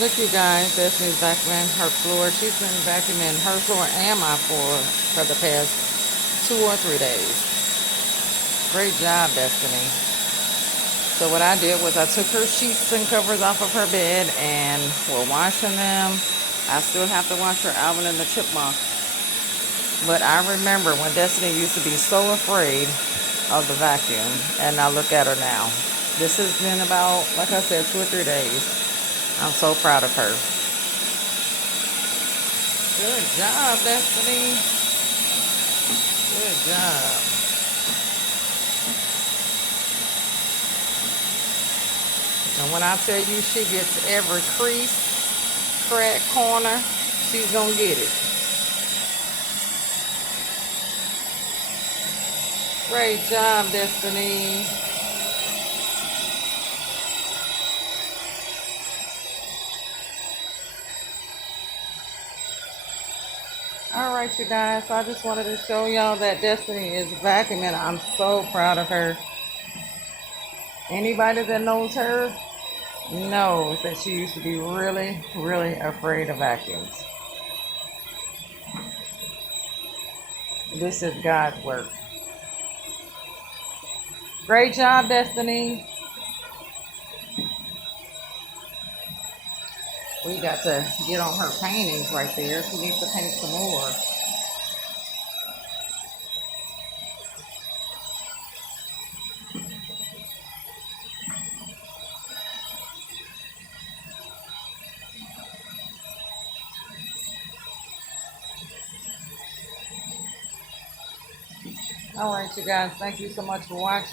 Look, you guys, Destiny's vacuuming her floor. She's been vacuuming her floor and my floor for the past 2 or 3 days. Great job, Destiny. So what I did was I took her sheets and covers off of her bed and we're washing them. I still have to wash her Alvin and the Chipmunk. But I remember when Destiny used to be so afraid of the vacuum, and now look at her now. This has been about, like I said, 2 or 3 days. I'm so proud of her. Good job, Destiny. Good job. And when I tell you she gets every crease, crack, corner, she's gonna get it. Great job, Destiny. All right, you guys. So I just wanted to show y'all that Destiny is vacuuming. I'm so proud of her. Anybody that knows her knows that she used to be really, really afraid of vacuums. This is God's work. Great job, Destiny. We got to get on her paintings right there. She needs to paint some more. All right, you guys. Thank you so much for watching.